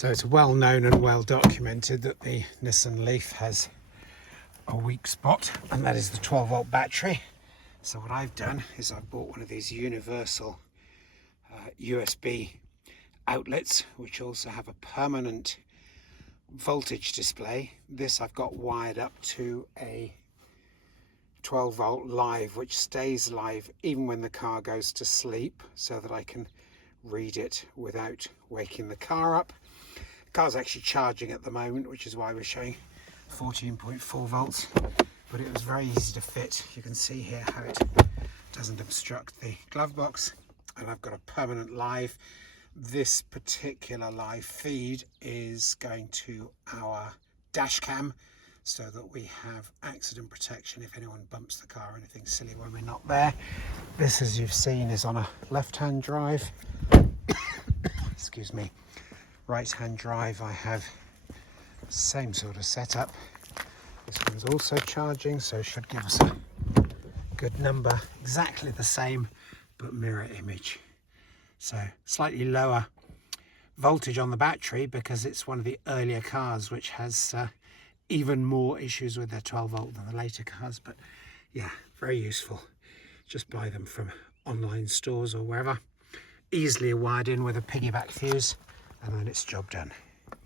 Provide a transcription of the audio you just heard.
So it's well known and well documented that the Nissan Leaf has a weak spot, and that is the 12-volt battery. So what I've done is I've bought one of these universal USB outlets, which also have a permanent voltage display. This I've got wired up to a 12-volt live, which stays live even when the car goes to sleep, so that I can read it without waking the car up. The car's actually charging at the moment, which is why we're showing 14.4 volts, but it was very easy to fit. You can see here how it doesn't obstruct the glove box, and I've got a permanent live. This particular live feed is going to our dash cam, so that we have accident protection if anyone bumps the car or anything silly when we're not there. This, as you've seen, is on a left-hand drive. Excuse me. Right-hand drive, I have same sort of setup. This one's also charging, so should give us a good number. Exactly the same, but mirror image. So slightly lower voltage on the battery because it's one of the earlier cars which has even more issues with their 12 volt than the later cars. But yeah, very useful. Just buy them from online stores or wherever. Easily wired in with a piggyback fuse, and then it's job done.